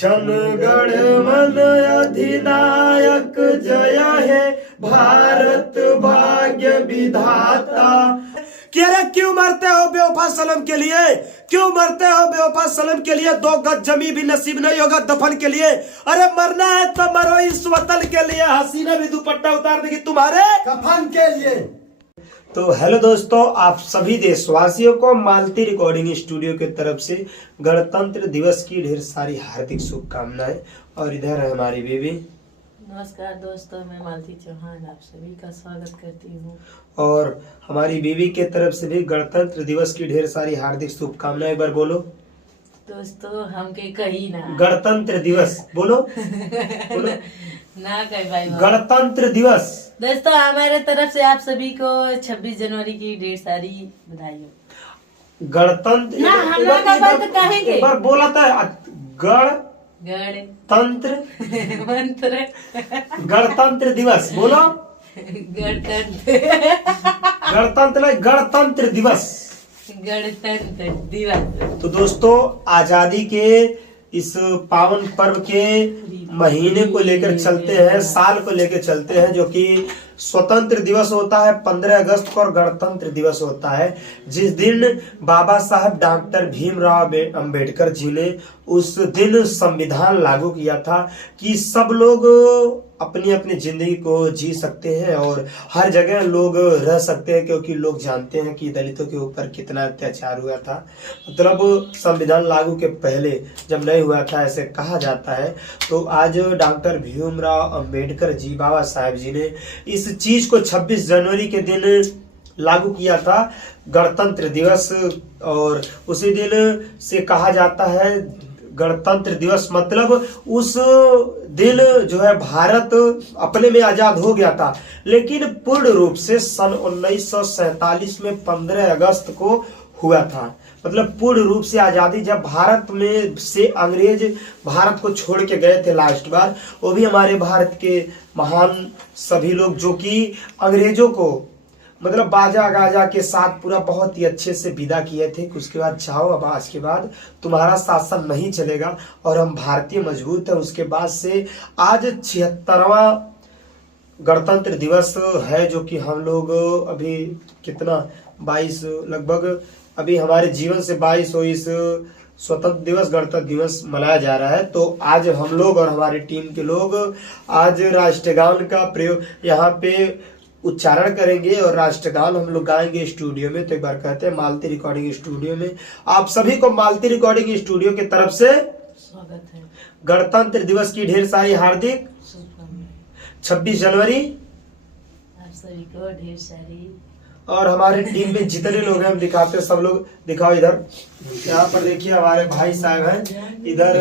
जनगण मन अधिनायक जय है भारत भाग्य विधाता। कह रहे क्यों मरते हो बेवफा सनम के लिए, क्यों मरते हो बेवफा सनम के लिए, 2 गज जमी भी नसीब नहीं होगा दफन के लिए। अरे मरना है तो मरो इस वतन के लिए, हसीना भी दुपट्टा उतार देगी तुम्हारे कफन के लिए। तो हेलो दोस्तों, आप सभी देशवासियों को मालती रिकॉर्डिंग स्टूडियो की तरफ से गणतंत्र दिवस की ढेर सारी हार्दिक शुभकामनाएं। और इधर है हमारी बेबी। नमस्कार दोस्तों, मैं मालती चौहान आप सभी का स्वागत करती हूँ। और हमारी बीवी के तरफ से भी गणतंत्र दिवस की ढेर सारी हार्दिक शुभकामनाएं। एक बार बोलो दोस्तों, हमके कहीं ना गणतंत्र दिवस बोलो बोलो ना कहीं भाई। गणतंत्र दिवस दोस्तों, हमारे तरफ से आप सभी को 26 जनवरी की ढेर सारी बधाई हो। गणतंत्र ना हम लोग का बात कहेंगे। एक बार बोला था गणतंत्र मंत्र गणतंत्र दिवस बोलो गणतंत्र दिवस। तो दोस्तों, आजादी के इस पावन पर्व के महीने को लेकर चलते हैं, साल को लेकर चलते हैं, जो कि स्वतंत्र दिवस होता है 15 अगस्त को और गणतंत्र दिवस होता है जिस दिन बाबा साहब डॉक्टर भीमराव अंबेडकर जी ने उस दिन संविधान लागू किया था कि सब लोग अपनी अपनी जिंदगी को जी सकते हैं और हर जगह लोग रह सकते हैं, क्योंकि लोग जानते हैं कि दलितों के ऊपर कितना अत्याचार हुआ था। मतलब संविधान लागू के पहले जब नहीं हुआ था ऐसे कहा जाता है। तो आज डॉक्टर भीमराव अंबेडकर जी, बाबा साहब जी ने इस चीज को 26 जनवरी के दिन लागू किया था, गणतंत्र दिवस। और उसी दिन से कहा जाता है गणतंत्र दिवस, मतलब उस दिन जो है भारत अपने में आजाद हो गया था, लेकिन पूर्ण रूप से सन 1947 में 15 अगस्त को हुआ था। मतलब पूर्ण रूप से आजादी जब भारत में से अंग्रेज भारत को छोड़ के गए थे लास्ट बार, वो भी हमारे भारत के महान सभी लोग जो कि अंग्रेजों को मतलब बाजा गाजा के साथ पूरा बहुत ही अच्छे से विदा किए थे। उसके बाद जाओ, अब आज के बाद तुम्हारा शासन नहीं चलेगा और हम भारतीय मजबूत है। उसके बाद से आज 76वां गणतंत्र दिवस है, जो कि हम लोग अभी कितना 22 लगभग अभी हमारे जीवन से 22 स्वतंत्र दिवस गणतंत्र दिवस मनाया जा रहा है। तो आज हम लोग और हमारी टीम के लोग आज राष्ट्रगान का प्रयोग यहाँ पे उच्चारण करेंगे और राष्ट्रगान हम लोग गाएंगे स्टूडियो में। तो एक बार कहते हैं मालती रिकॉर्डिंग स्टूडियो में आप सभी को मालती रिकॉर्डिंग स्टूडियो की तरफ से स्वागत है। गणतंत्र दिवस की ढेर सारी हार्दिक शुभकामनाएं। 26 जनवरी आप सभी को ढेर सारी। और हमारे टीम में जितने लोग हैं हम दिखाते हैं, सब लोग दिखाओ। इधर यहाँ पर देखिए हमारे भाई साहब हैं, इधर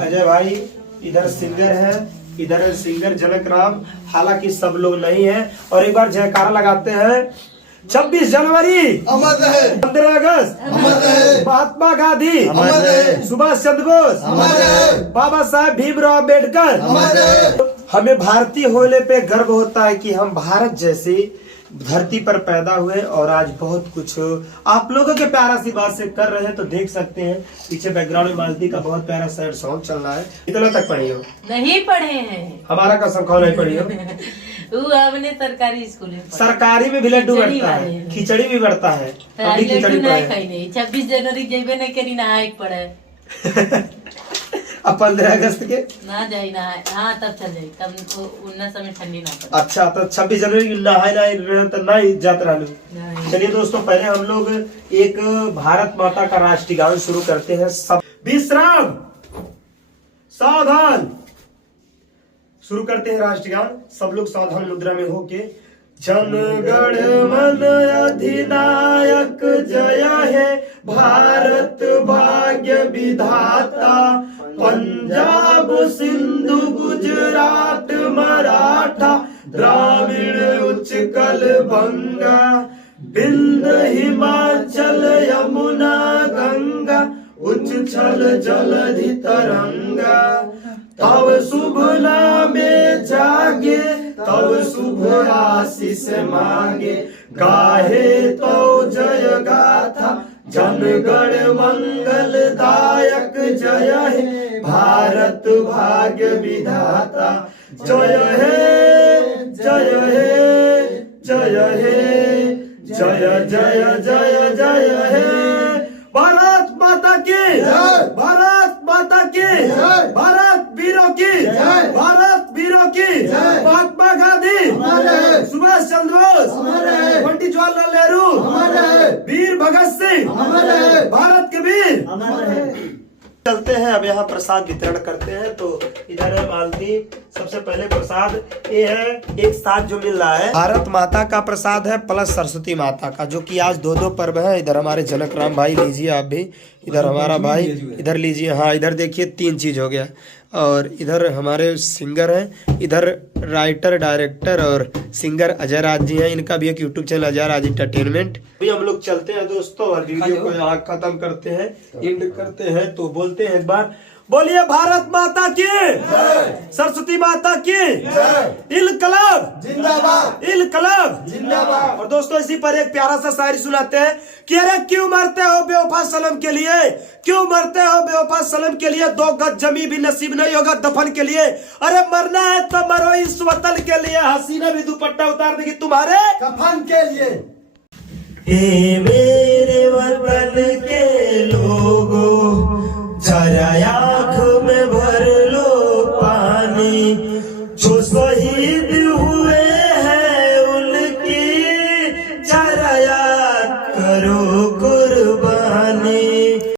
अजय भाई, इधर सिंगर है, इधर सिंगर जनक राम, हालांकि सब लोग नहीं है। और एक बार जयकारा लगाते हैं 26 जनवरी अमर रहे, 15 अगस्त अमर रहे, महात्मा गांधी अमर रहे, सुभाष चंद्र बोस अमर रहे, बाबा साहब भीमराव अम्बेडकर अमर रहे। हमें भारतीय होने पे गर्व होता है कि हम भारत जैसी धरती पर पैदा हुए और आज बहुत कुछ आप लोगों के प्यारा सी बात से कर रहे हैं। तो देख सकते हैं पीछे बैकग्राउंड में मालती का बहुत प्यारा सैड सॉन्ग चल रहा है। कितना तक पढ़ी हो? नहीं पढ़े हैं हमारा कसम खाओ नहीं पढ़ी हो। वो हमने सरकारी स्कूल में पढ़ा। सरकारी में भी लड्डू बढ़ता है, खिचड़ी भी बढ़ता है। हम भी खिचड़ी नहीं 26 जनवरी जेबे नहीं करी ना एक पढ़े। अब 15 अगस्त के ना जाई ना, हाँ तब चल जाई, तब उन्ना समय ठंडी ना पड़े। अच्छा, तो 26 जनवरी की नहाए तो नहीं जात रहा। चलिए दोस्तों, पहले हम लोग एक भारत माता का राष्ट्रीय गान शुरू करते हैं। सब विश्राम सावधान, शुरू करते हैं राष्ट्रीय गान। सब लोग सावधान मुद्रा में होके। जनगण मन अधिनायक जय है भारत भाग्य विधाता। पंजाब सिंधु गुजरात मराठा द्राविड़ उत्कल बंगा, बिंद हिमाचल यमुना गंगा, उच्छल जलधि तरंगा। तब शुभ नामे जागे, तब शुभ आशीष मांगे, गाहे तो जय गाथा जनगण मंगलदायक जय हे भारत भाग्य विधाता जय हे जय हे जय हे जय जय जय जय हे भारत माता की जय। भारत माता की जय। भारत वीरों की जय। भारत वीरों की जय। महात्मा गांधी अमर रहे। सुभाष चंद्र बोस अमर रहे। पंडित जवाहरलाल नेहरू अमर रहे। वीर भगत सिंह अमर रहे। भारत के वीर अमर रहे। चलते हैं। अब यहाँ प्रसाद वितरण करते हैं। तो इधर है मालती। सबसे पहले प्रसाद ये है एक साथ जो मिल रहा है भारत माता का प्रसाद है प्लस सरस्वती माता का, जो कि आज दो पर्व है। इधर हमारे जनक राम भाई लीजिए, आप भी इधर हमारा भाई इधर लीजिए। हाँ इधर देखिए 3 चीज हो गया। और इधर हमारे सिंगर हैं, इधर राइटर डायरेक्टर और सिंगर अजय राज जी हैं। इनका भी एक यूट्यूब चैनल अजय राज एंटरटेनमेंट। अभी हम लोग चलते हैं दोस्तों और वीडियो को यहाँ खत्म करते हैं, एंड करते हैं। तो बोलते हैं एक बार, बोलिए भारत माता की सरस्वती माता की इनकलाब जिंदाबाद इनकलाब जिंदाबाद। और दोस्तों इसी पर एक प्यारा सा शायरी सुनाते हैं कि अरे क्यों मरते हो बेवफा सनम के लिए, क्यों मरते हो बेवफा सनम के लिए, 2 गज जमी भी नसीब नहीं होगा दफन के लिए। अरे मरना है तो मरो इस वतन के लिए, हसीना भी दुपट्टा उतार देगी तुम्हारे कफन के लिए। हे मेरे वतन के लोगों जरा आँख में भर